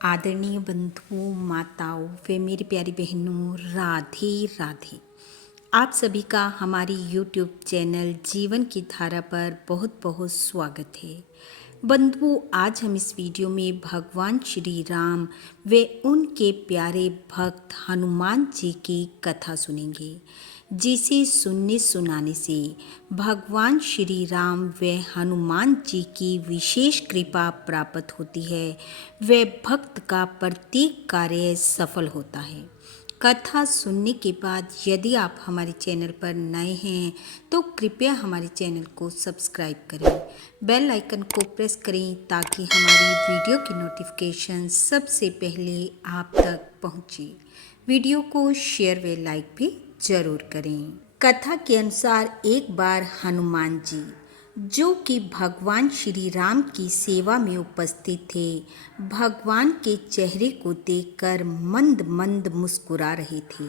आदरणीय बंधुओं, माताओं व मेरी प्यारी बहनों, राधे राधे। आप सभी का हमारी YouTube चैनल जीवन की धारा पर बहुत बहुत स्वागत है। बंधुओं, आज हम इस वीडियो में भगवान श्री राम व उनके प्यारे भक्त हनुमान जी की कथा सुनेंगे, जिसे सुनने सुनाने से भगवान श्री राम व हनुमान जी की विशेष कृपा प्राप्त होती है व भक्त का प्रत्येक कार्य सफल होता है। कथा सुनने के बाद यदि आप हमारे चैनल पर नए हैं तो कृपया हमारे चैनल को सब्सक्राइब करें, बेल आइकन को प्रेस करें ताकि हमारी वीडियो की नोटिफिकेशन सबसे पहले आप तक पहुंचे। वीडियो को शेयर व लाइक भी जरूर करें। कथा के अनुसार एक बार हनुमान जी, जो कि भगवान श्री राम की सेवा में उपस्थित थे, भगवान के चेहरे को देखकर मंद मंद मुस्कुरा रहे थे।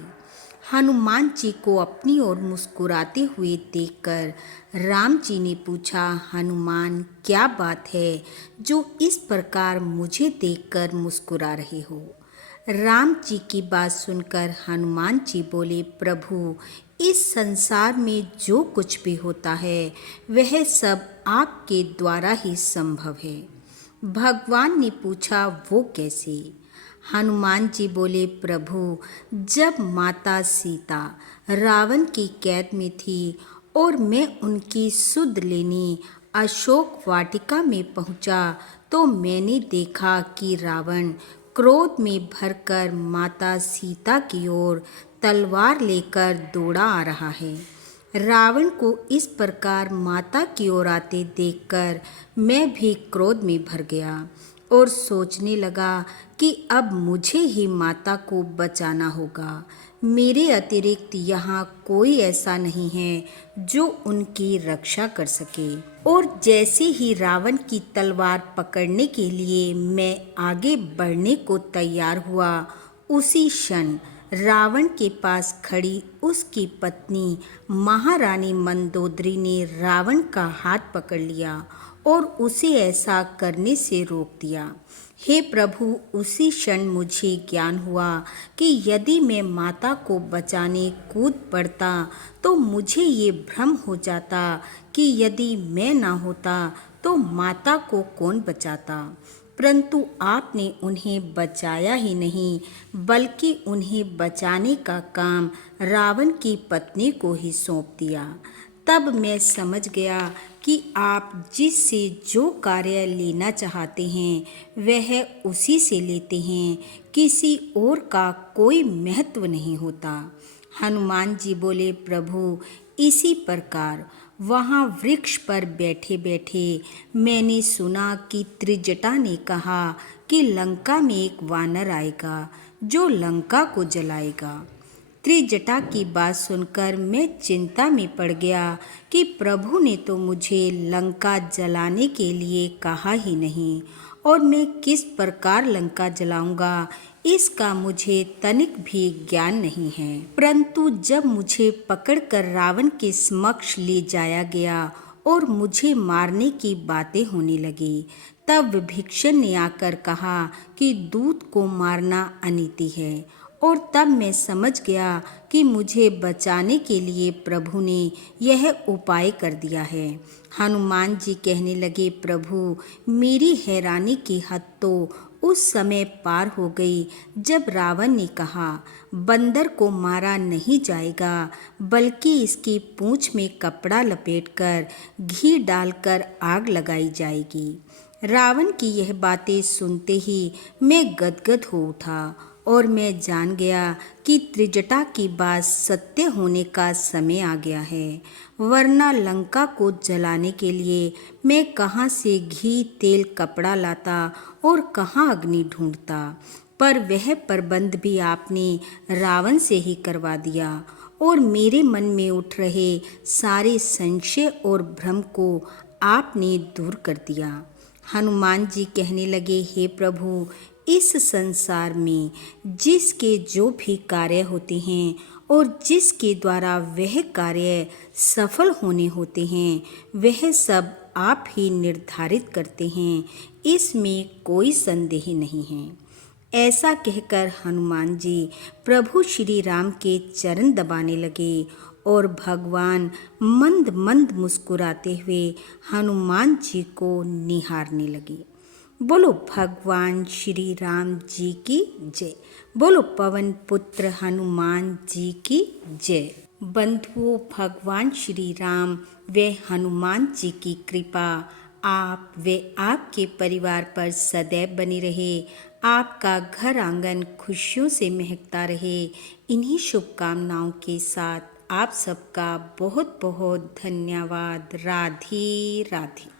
हनुमान जी को अपनी ओर मुस्कुराते हुए देखकर राम जी ने पूछा, हनुमान, क्या बात है जो इस प्रकार मुझे देखकर मुस्कुरा रहे हो? राम जी की बात सुनकर हनुमान जी बोले, प्रभु, इस संसार में जो कुछ भी होता है वह सब आपके द्वारा ही संभव है। भगवान ने पूछा, वो कैसे? हनुमान जी बोले, प्रभु, जब माता सीता रावण की कैद में थी और मैं उनकी सुध लेने अशोक वाटिका में पहुंचा तो मैंने देखा कि रावण क्रोध में भरकर माता सीता की ओर तलवार लेकर दौड़ा आ रहा है। रावण को इस प्रकार माता की ओर आते देखकर मैं भी क्रोध में भर गया और सोचने लगा कि अब मुझे ही माता को बचाना होगा। मेरे अतिरिक्त यहाँ कोई ऐसा नहीं है जो उनकी रक्षा कर सके। और जैसे ही रावण की तलवार पकड़ने के लिए मैं आगे बढ़ने को तैयार हुआ, उसी क्षण रावण के पास खड़ी उसकी पत्नी महारानी मंदोदरी ने रावण का हाथ पकड़ लिया और उसे ऐसा करने से रोक दिया। हे प्रभु, उसी क्षण मुझे ज्ञान हुआ कि यदि मैं माता को बचाने कूद पड़ता तो मुझे ये भ्रम हो जाता कि यदि मैं ना होता तो माता को कौन बचाता। परंतु आपने उन्हें बचाया ही नहीं, बल्कि उन्हें बचाने का काम रावण की पत्नी को ही सौंप दिया। तब मैं समझ गया कि आप जिससे जो कार्य लेना चाहते हैं वह उसी से लेते हैं, किसी और का कोई महत्व नहीं होता। हनुमान जी बोले, प्रभु, इसी प्रकार वहाँ वृक्ष पर बैठे बैठे मैंने सुना कि त्रिजटा ने कहा कि लंका में एक वानर आएगा जो लंका को जलाएगा। त्रिजटा की बात सुनकर मैं चिंता में पड़ गया कि प्रभु ने तो मुझे लंका जलाने के लिए कहा ही नहीं, और मैं किस प्रकार लंका जलाऊंगा इसका मुझे तनिक भी ज्ञान नहीं है। परंतु जब मुझे पकड़कर रावण के समक्ष ले जाया गया और मुझे मारने की बातें होने लगी, तब विभीषण ने आकर कहा कि दूत को मारना अनीति है, और तब मैं समझ गया कि मुझे बचाने के लिए प्रभु ने यह उपाय कर दिया है। हनुमान जी कहने लगे, प्रभु, मेरी हैरानी की हद तो उस समय पार हो गई जब रावण ने कहा, बंदर को मारा नहीं जाएगा, बल्कि इसकी पूंछ में कपड़ा लपेटकर घी डालकर आग लगाई जाएगी। रावण की यह बातें सुनते ही मैं गदगद हो उठा और मैं जान गया कि त्रिजटा की बात सत्य होने का समय आ गया है, वरना लंका को जलाने के लिए मैं कहाँ से घी, तेल, कपड़ा लाता और कहाँ अग्नि ढूंढता। पर वह प्रबंध भी आपने रावण से ही करवा दिया और मेरे मन में उठ रहे सारे संशय और भ्रम को आपने दूर कर दिया। हनुमान जी कहने लगे, हे प्रभु, इस संसार में जिसके जो भी कार्य होते हैं और जिसके द्वारा वह कार्य सफल होने होते हैं वह सब आप ही निर्धारित करते हैं, इसमें कोई संदेह नहीं है। ऐसा कहकर हनुमान जी प्रभु श्री राम के चरण दबाने लगे और भगवान मंद मंद मुस्कुराते हुए हनुमान जी को निहारने लगे। बोलो भगवान श्री राम जी की जय। बोलो पवन पुत्र हनुमान जी की जय। बंधुओं, भगवान श्री राम व हनुमान जी की कृपा आप व आपके परिवार पर सदैव बनी रहे। आपका घर आंगन खुशियों से महकता रहे। इन्हीं शुभकामनाओं के साथ आप सबका बहुत बहुत धन्यवाद। राधे राधे।